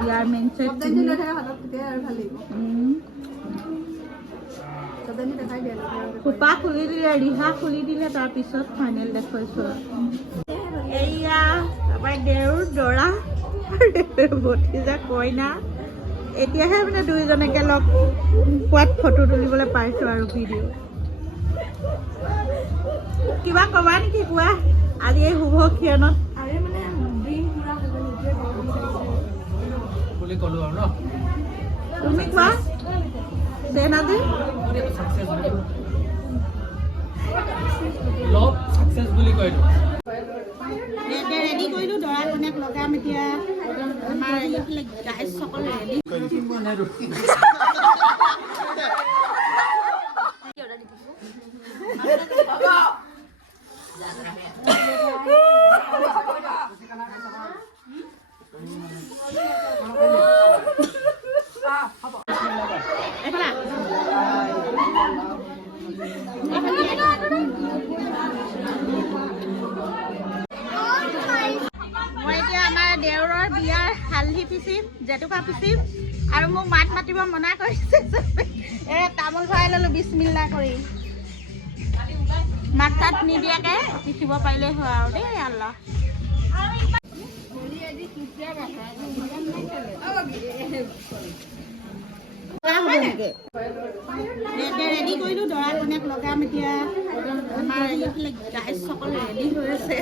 বিয়াৰ main set খোপা খুলি দিলে, ৰিহা খুলি দিলে, তাৰপিছত ফাইনেল দেখুৱাইছো। এয়া তাৰপৰা দেউৰ দৰা ভতিজা কইনা। এতিয়াহে মানে দুইজনকে লগ পোৱাত ফটো তুলিবলৈ পাইছো আৰু ভিডিঅ'। কিবা কবা নেকি কোৱা আজি এই শুভ ক্ষণত? তুমি কোৱা আজি ৰেডি কৰিলো, দৰা কইনাক লগাম এতিয়া। আমাৰ এইফালে গাইজ সকলে ৰেডি হালধি পিচিম, জেতুকা পিচিম আৰু মোক মাত মাতিব মনা কৰিছে। তামোল ভৰাই ললো বিছমিল্লা কৰি। মাত তাত নিদিয়াকে পিচিব পাৰিলে হয় আৰু দেই। আল্লাহ ৰেডি কৰিলো, দৰা কইনাক লগাম এতিয়া। আমাৰ এইফালে গাইজ সকলে ৰেডি হৈ আছে।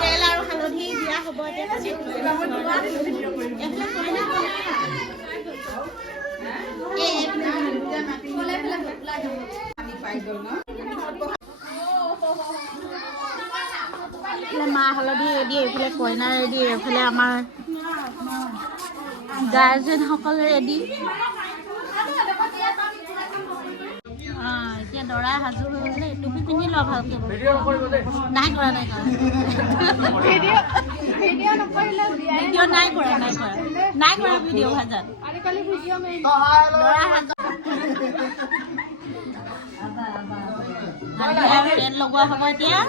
তেল আৰু হালধি দিয়া হ'ব মাহ হালধি ৰেডি, এইফালে কইনা ৰেডি, এইফালে আমাৰ গাৰ্জেন সকল ৰেডি। এতিয়া দৰা সাজু হৈ গ'লে টুপি পিন্ধি লোৱা ভালকে। নাই কৰা ভিডিঅ' ভাজাত দৰা তেল লগোৱা হ'ব। এতিয়া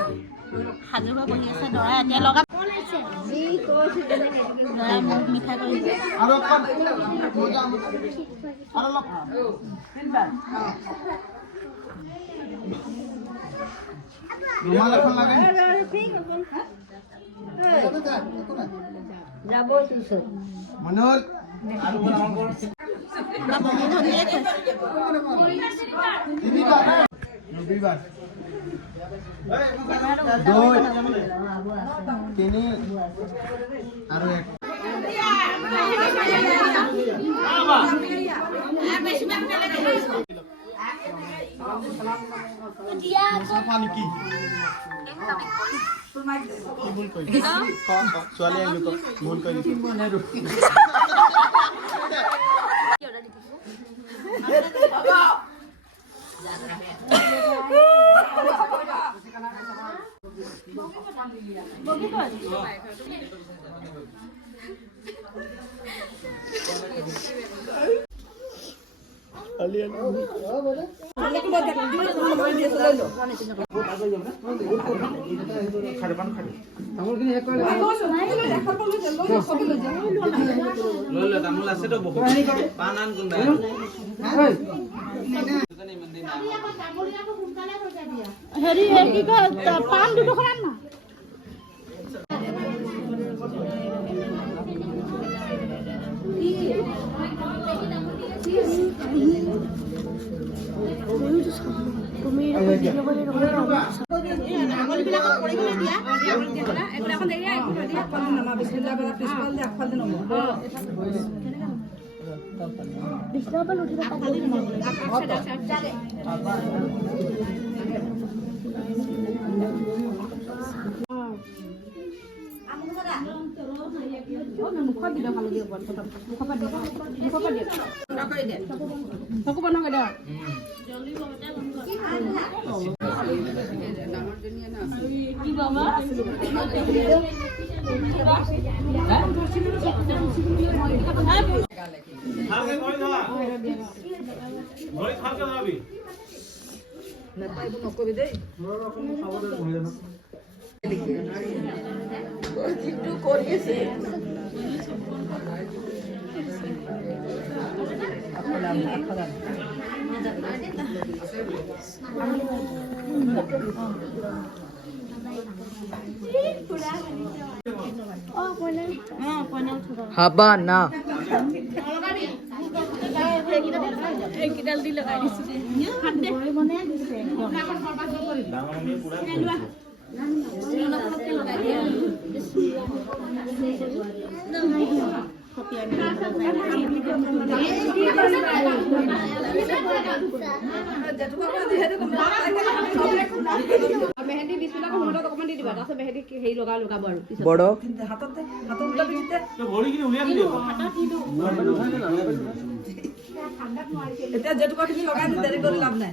সাজু হৈ বহি আছে দৰা। এতিয়া লগা দৰাই মোক মিঠাই কৰিছে। হেৰি কি কয় পাণ দুটুকুৰান না হাবানা মেহেন্দি দিছিলা কমলত অকমান দি দিবা তাৰপিছত মেহেন্দি হেৰি লগাব আৰু বড় এতিয়া জেতুকাখিনি লগাই দি দেৰি কৰি লাভ নাই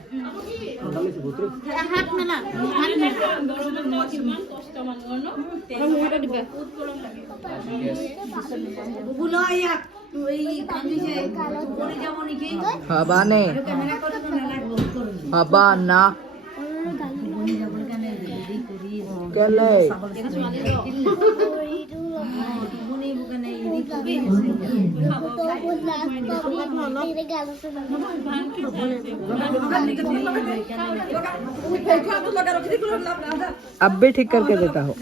হাবানে হাবানা কেলে अब भी ठीक करके देता हूँ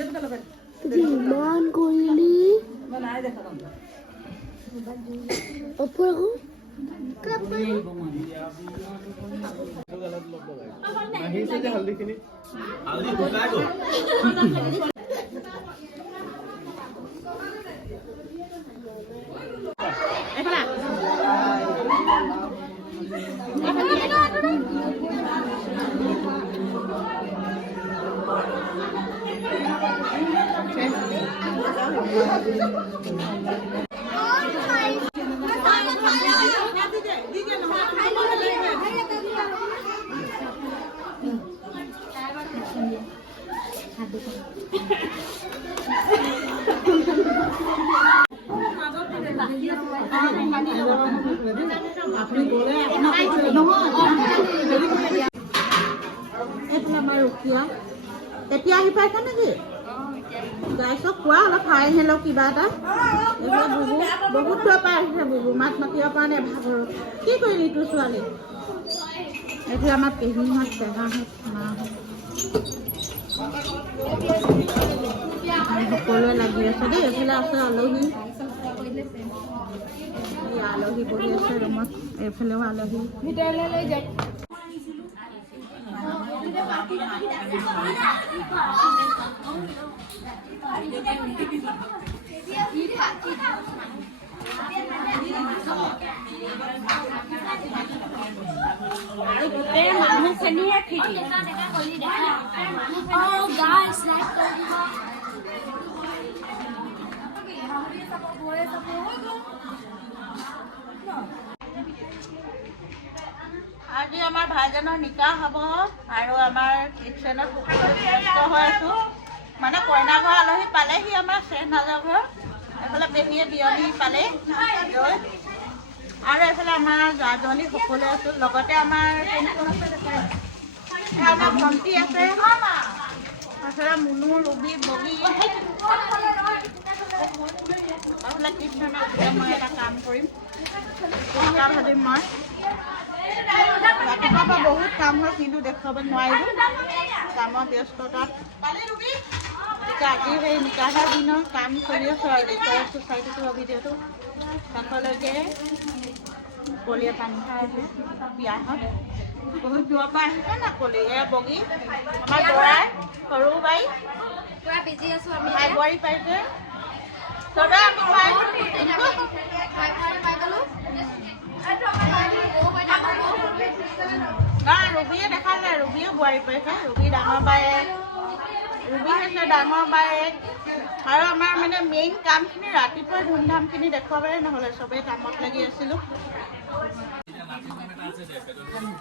তেতিয়া আহি পাইছা নেকি গাইছক কোৱা অলপ খাই আহিলেও কিবা এটা এইবাৰ বুবু বহুত দূৰৰ পৰা আহিছে বুবু মাছ মাতিব পৰা নাই ভাগৰ কি কৰিলি তোৰ ছোৱালী এইটো আমাৰ পেহীহঁত পেহাহঁত মাহঁত সকলোৱে লাগি আছে দেই এইফালে আছে আলহী আলহী বহি আছে ৰুমত এইফালেও আলহী ভিতৰলৈ লৈ যায় আজি আমাৰ ভাইজানৰ নিকাহ হ'ব আৰু আমাৰ কিটচেনত ব্যস্ত হৈ আছো মানে কইনা ঘৰ আলহী পালেহি আমাৰ শ্বেহনাজৰ ঘৰ এইফালে পেহীয়ে বিয়নী পালে আৰু এইফালে আমাৰ জাজনী সকলোৱে আছো লগতে আমাৰ আমাৰ ভণ্টি আছে তাৰপিছতে মুনু ৰুবি বগী এইফালে কিটচেনত মই এটা কাম কৰিম ভাবিম মই ৰাতিপুৱাৰ পৰা বহুত কাম হয় কিন্তু দেখুৱাব নোৱাৰিলোঁ কামৰ ব্যস্ততাত এতিয়া আজি সেই নিকাহৰ দিনৰ কাম কৰি আছোঁ আৰু কৈ আছোঁ চাই থাকিব ভিডিঅ'টো কাষলৈকে কলীয়ে পানী খাই আছে বিয়াখন বহুত দূৰৰ পৰা আহিছে না কলি এয়া বগী আমাৰ বৰাই সৰু বাই পুৰা বিজি আছো আমি ভাই বোৱাৰী পাইছে চবেই আমি পাই গ'লো নাই ৰুবিয়ে দেখা যায় ৰুবিও বোৱাৰী পাইছে ৰুবি ডাঙৰ বায়েক ৰুবি হৈছে ডাঙৰ বায়েক আৰু আমাৰ মানে মেইন কামখিনি ৰাতিপুৱা ধুমধামখিনি দেখুৱাবলৈ নহ'লে চবেই কামত লাগি আছিলোঁ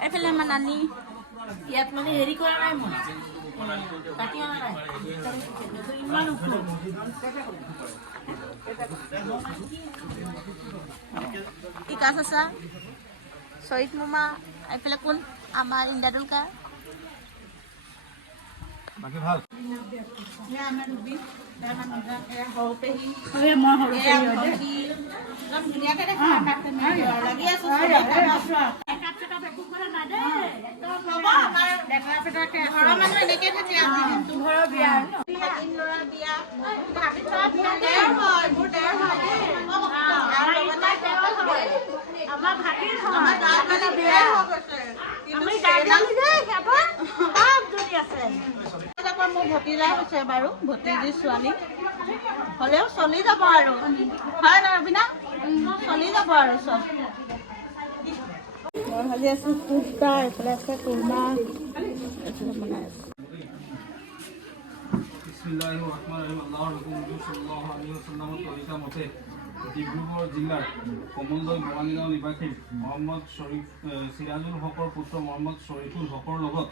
এইফালে আমাৰ নানী ইয়াত মানে হেৰি কৰা নাই মই কাটি অনা নাই ইমান টিকা চাচা শহীদ মোমা এইফালে কোন আমাৰ ইন্দাদুলকা বাকী ভাল এয়া আমাৰ ৰুবি আমাৰ নিজৰ এয়া সৰু পেহী মই সৰু এয়া ভণ্টি একদম ধুনীয়াকে দেখা লাগি আছো একাপ চেকাপ একো কৰা নাই দেই হ'ব আমাৰ ঘৰৰ মানুহ এনেকে থাকে আজি দিনটো ঘৰৰ বিয়া ভাগিন ল'ৰা বিয়া ভাগিন ল'ৰা বিয়া দেৰ হয় মোৰ দেৰ হয় দেই আমাৰ ভাগিন হয় আমাৰ দাঁত মানে বিয়া হৈ গৈছে আমি দাঁত যে সিহঁতৰ সব জনী আছে মোৰ ভতিজা হৈছে বাৰু ভতিজী ছোৱালী হ'লেও চলি যাব আৰু হয় না ৰবিনা চলি যাব আৰু চব মই ভাজি আছো কুৰ্তা এইফালে আছে কুৰ্মা এইফালে বনাই আছো ডিব্ৰুগড় জিলাৰ কমলদৈ বঙালীগাঁও নিবাসী মহম্মদ চিৰাজুল হকৰ পুত্ৰ মহম্মদ শ্বৰিফুল হকৰ লগত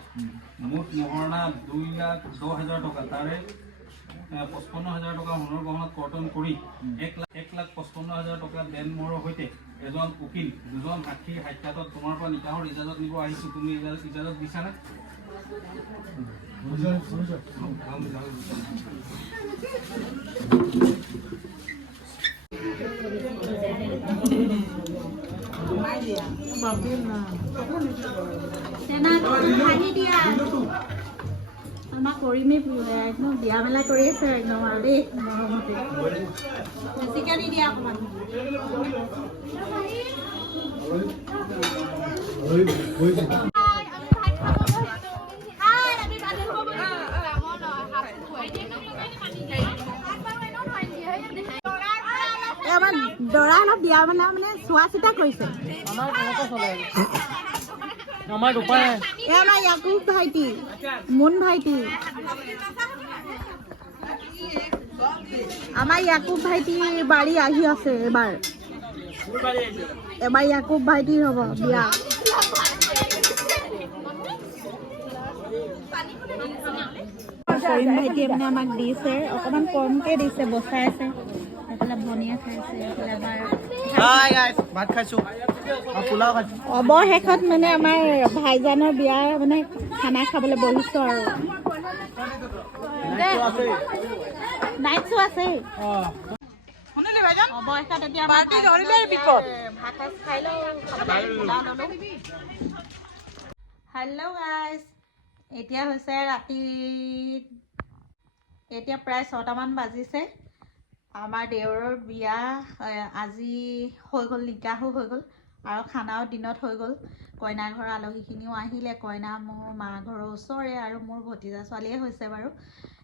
মুঠ মোহৰণা 2,10,000 টকা তাৰে 55,000 টকা সোণৰ গহনাত কৰ্তন কৰি 1,55,000 টকা দেনমোহৰৰ সৈতে এজন উকিল দুজন সাক্ষীৰ সাক্ষাতত তোমাৰ পৰা নিকাহৰ ইজাজত নিব আহিছো তুমি ইজাজত দিছানে আমাৰ কৰিমেই একদম বিয়া মেলা কৰি আছে একদম আৰু দেই মৰমতে বেছিকে নিদিয়া অকণমান আমাৰ দৰা অলপ বিয়া মেলা মানে চোৱা চিতা কৰিছে আমাৰ ইয়াকুব ভাইটি মুন ভাইটি আমাৰ ইয়াকুব ভাইটি বাৰী আহি আছে এবাৰ ইয়াকুব ভাইটিৰ হ'ব বিয়া কৰিম ভাইটিয়ে মানে আমাক দিছে অকণমান কমকে দিছে বচাইছে এইফালে ভনীয়ে খাইছে এইফালে আমাৰ ভাত খাইছো অৱশেষত মানে আমাৰ ভাইজানৰ বিয়া মানে খানা খাবলৈ বহিছো আৰু নাইট শ্ব' আছে অৱশেষত এতিয়া ভাত খাই লওঁ হেল্ল' গাইজ এতিয়া হৈছে ৰাতি এতিয়া প্ৰায় 6টামান বাজিছে আমাৰ দেউৰৰ বিয়া আজি হৈ গ'ল নিকাহো হৈ গ'ল আৰু খানাও দিনত হৈ গ'ল কইনা ঘৰৰ আলহীখিনিও আহিলে কইনা মোৰ মা ঘৰৰ ওচৰে আৰু মোৰ ভতিজা ছোৱালীয়ে হৈছে বাৰু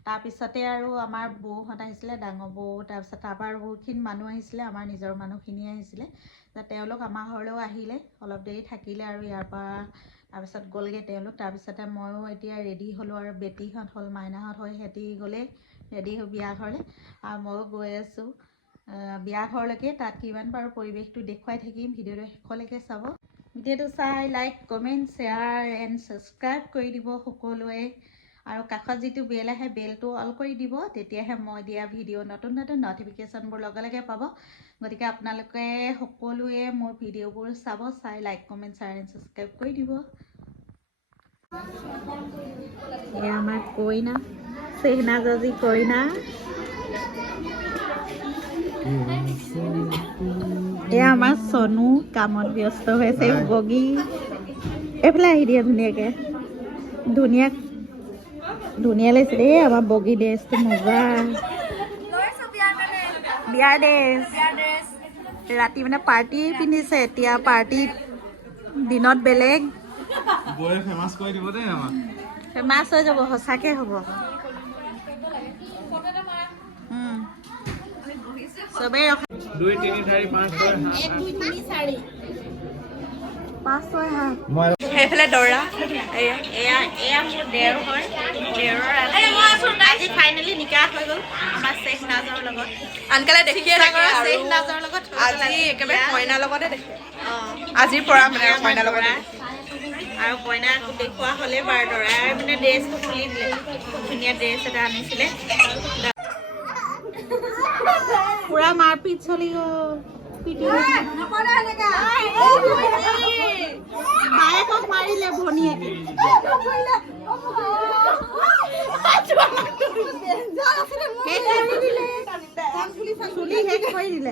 তাৰপিছতে আৰু আমাৰ বৌহঁত আহিছিলে ডাঙৰ বৌ তাৰপিছত তাৰপৰা আৰু বহুতখিনি মানুহ আহিছিলে আমাৰ নিজৰ মানুহখিনি আহিছিলে তেওঁলোক আমাৰ ঘৰলৈও আহিলে অলপ দেৰি থাকিলে আৰু ইয়াৰ পৰা তাৰপিছত গ'লগৈ তেওঁলোক তাৰপিছতে ময়ো এতিয়া ৰেডি হ'লোঁ আৰু বেটীহঁত হ'ল মাইনাহঁত হৈ সিহঁতি গ'লে ৰেডি হৈ বিয়া ঘৰলৈ আৰু ময়ো গৈ আছোঁ বিয়া ঘৰলৈকে তাত কিমান পাৰোঁ পৰিৱেশটো দেখুৱাই থাকিম ভিডিঅ'টো শেষলৈকে চাব ভিডিঅ'টো চাই like comment share and subscribe কৰি দিব সকলোৱে আৰু কাষত যিটো বেল আহে বেলটো অল কৰি দিব তেতিয়াহে মই দিয়া ভিডিঅ' নতুন নতুন ন'টিফিকেশ্যনবোৰ লগে লগে পাব গতিকে আপোনালোকে সকলোৱে মোৰ ভিডিঅ'বোৰ চাব চাই like comment share and subscribe কৰি দিব এয়া আমাৰ কইনা চেহনাজাজি কইনা এয়া আমাৰ চনু কামত ব্যস্ত হৈছে বগী এইফালে আহি দিয়ে ধুনীয়াকৈ ধুনীয়া লাগিছে দেই আমাৰ বগী ড্ৰেছটো মজা বিয়াৰ ড্ৰেছ ৰাতি মানে পাৰ্টি পিন্ধিছে এতিয়া পাৰ্টিত দিনত বেলেগ ফেমাছ হৈ যাব সঁচাকৈ হ'ব চবেই 2 3 4 5 6 সেইফালে দৰা এয়া মোৰ দেওৰ হয় দেওৰৰ আজি ফাইনেলি নিকাহ হৈ গ'ল আমাৰ চেহনাজৰ লগত আনকালে দেখিয়ে থাকে চেহনাজৰ লগত আজি একেবাৰে কইনাৰ লগতে দেখে আজিৰ পৰা মানে কইনাৰ লগতে আৰু কইনাক দেখুওৱা হ'লে বাৰু দৰাই মানে ড্ৰেছটো খুলি দিলে খুব ধুনীয়া ড্ৰেছ এটা আনিছিলে পুৰা মাৰপিট চলি গ'ল ভায়েকক মাৰিলে ভনীয়েকে চুলি শেষ কৰি দিলে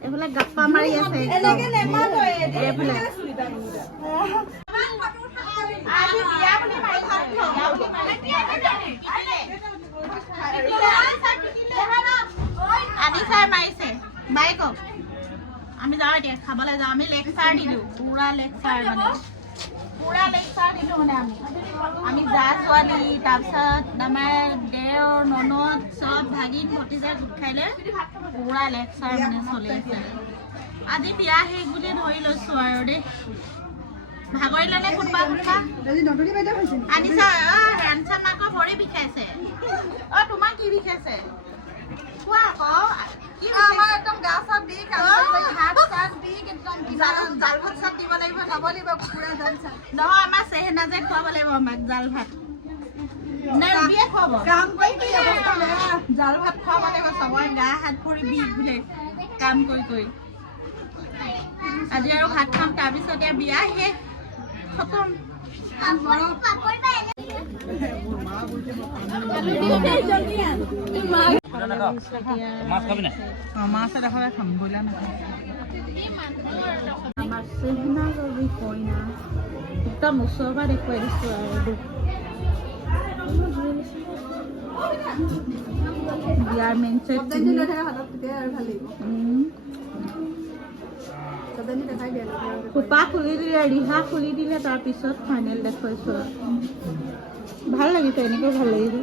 এইফালে গাপ্পা মাৰি আছে এইফালে আদি চাই মাৰিছে বাইকক আমি যাওঁ এতিয়া খাবলৈ যাওঁ আমি লেকচাৰ দিলোঁ পুৰা লেকচাৰ দিলোঁ মানে আমি যা ছোৱালী তাৰপিছত আমাৰ দেওৰ ননদ চব ভাগিন ভতিজা গোট খাই লৈ পুৰা লেকচাৰ মানে চলি আছে আজি বিয়া শেষ বুলি ধৰি লৈছোঁ আৰু দেই ভাগৰিলে নে কোনোবা আনিছা ৰাঞ্চা মাকৰ ভৰি বিষাইছে তোমাৰ কি বিষাইছে কোৱা আকৌ আমাৰ একদম গা চা বিষ হাত চাত বিষ একদম জাল ভাত চাত দিব লাগিব খাব লাগিব কুকুৰা জাল চাত নহয় আমাৰ চেহেনাজে খুৱাব লাগিব আমাক জাল ভাত জাল ভাত খুৱাব লাগিব চবৰে গা হাত ভৰি বিষ বোলে কাম কৰি আজি আৰু ভাত খাম তাৰপিছত এতিয়া বিয়া শেষ খতম মাছ দেখা খাম বইলা নাখাম আমাৰ চেহনা যদি কইনা একদম ওচৰৰ পৰা দেখুৱাই দিছোঁ আৰু বিয়াৰ মেইন চেট খোপা খুলি দিলে ৰিহা খুলি দিলে তাৰপিছত ফাইনেল দেখুৱাইছোঁ ভাল লাগিছে এনেকৈ ভাল লাগিছে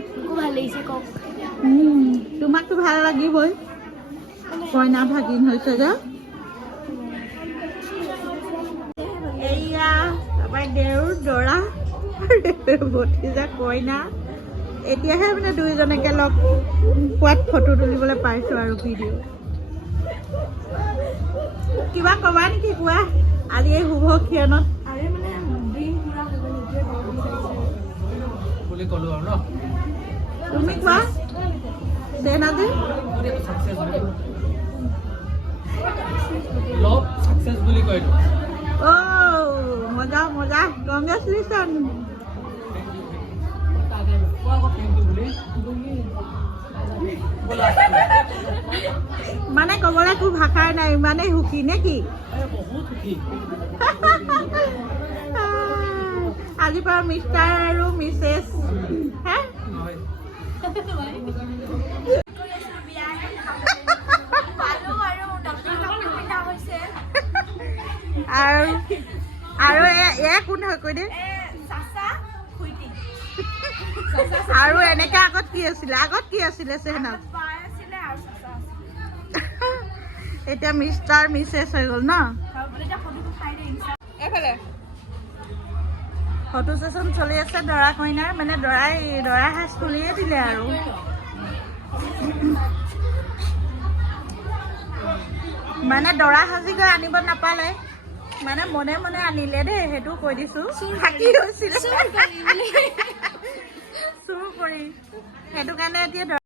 তোমাকতো ভাল লাগিবই কইনা ভাগিন হৈছে যে এয়া তাৰপৰা দেউৰ দৰা ভতিজা কইনা এতিয়াহে মানে দুইজনকে লগ পোৱাত ফটো তুলিবলৈ পাইছোঁ আৰু ভিডিঅ' কিবা ক'বা নেকি কোৱা আজি এই শুভ ক্ষণত তুমি কোৱা চেনাজি মজা মজা কংগ্ৰেচুলেশ্যন মানে ক'বলৈ একো ভাষাই নাই ইমানেই সুখী নে কি আজিৰ পৰা মিষ্টাৰ আৰু মিছেছ হে আৰু এয়া কোন হয় কৈ দে আৰু এনেকে আগত কি আছিলে চেহনা এতিয়া মিষ্টাৰ মিছেছ হৈ গ'ল ন ফটো ছেশ্যন চলি আছে দৰা কইনাৰ মানে দৰা সাজ তুলিয়ে দিলে আৰু মানে দৰা সাজি গৈ আনিব নাপালে মানে মনে মনে আনিলে দেই সেইটো কৈ দিছোঁ থাকি হৈছিলে চুৰ কৰি সেইটো কাৰণে এতিয়া